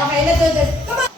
Okay, let's do this. Come on.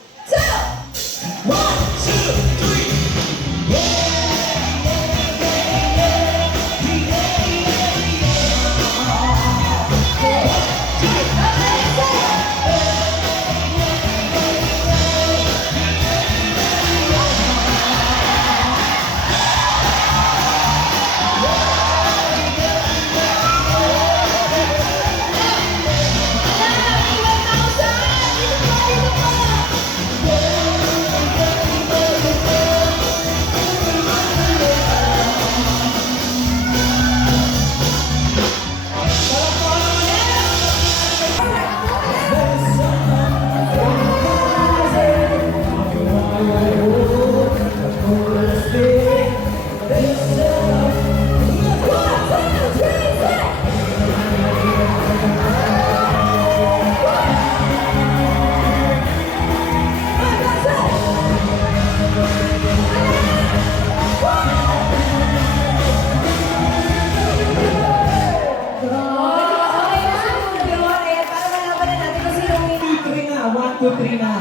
2, 1, 2, 3 na.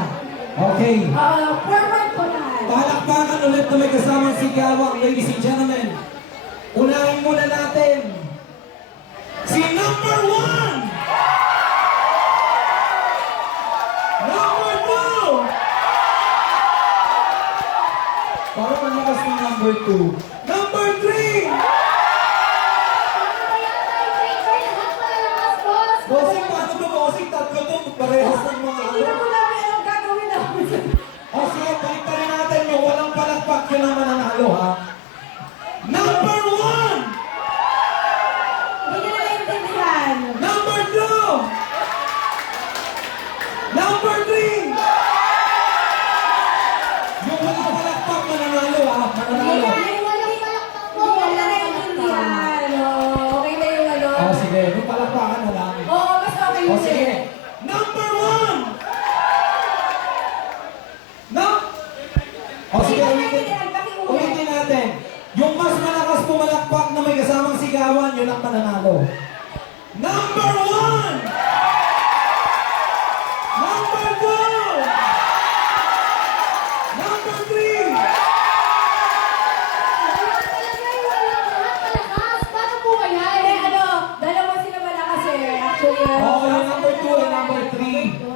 Okay. forward po lahat. Palakpakan ulit na may kasamang sigawang, ladies and gentlemen. Unahin muna natin si number 1! Number 2! Para malakas ni number 2. Number 3! Bossing, paano ba bossing? Tatlo to, parehas ng mga Hindi na po namin anong gagawin namin. O sige, balik pa rin natin yung walang palakpak, yun ang mananalo ha. Number 1! Hindi na naiintindihan. Number 2! Number 3! Yung walang palakpak, mananalo ha. Mananalo. Hindi na naiintindihan. Okay na yung ano. O sige, yung palakpakan na lang. Oo, mas okay O yun sige. eh. Number 1! No? O sige, ulitin natin. Yung mas malakas pumalakpak na may kasamang sigawan, yun ang mananalo. Number 1! Number 2! Number 3! Dalawa sila malakas eh. Actually, Okay, number 2 and number 3.